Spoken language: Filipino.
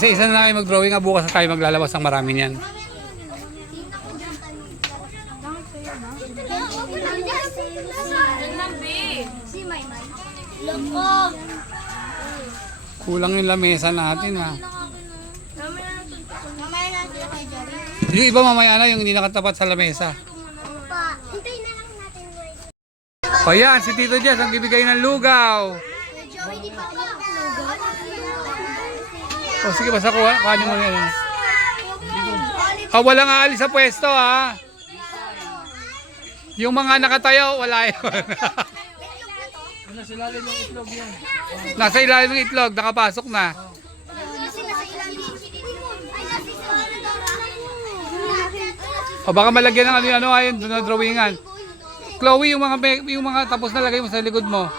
Isa-isa na lang kayo mag-drawing. Bukas na tayo maglalabas ng marami niyan. Kulang yung lamesa natin ha. Yung iba mamaya na yung hindi nakatapat sa lamesa. O yan, si Tito Jess ang bibigay ng lugaw. O sige, basta kuhanin mo yan. Walang aalis sa pwesto ha. Yung mga nakatayo, wala yun. Nasa ilalim ng itlog yan. Nasa ilalim ng itlog, nakapasok na. O baka malagyan ng ano ayun, doon na drawingan. Chloe, yung mga tapos na lagay mo sa likod mo.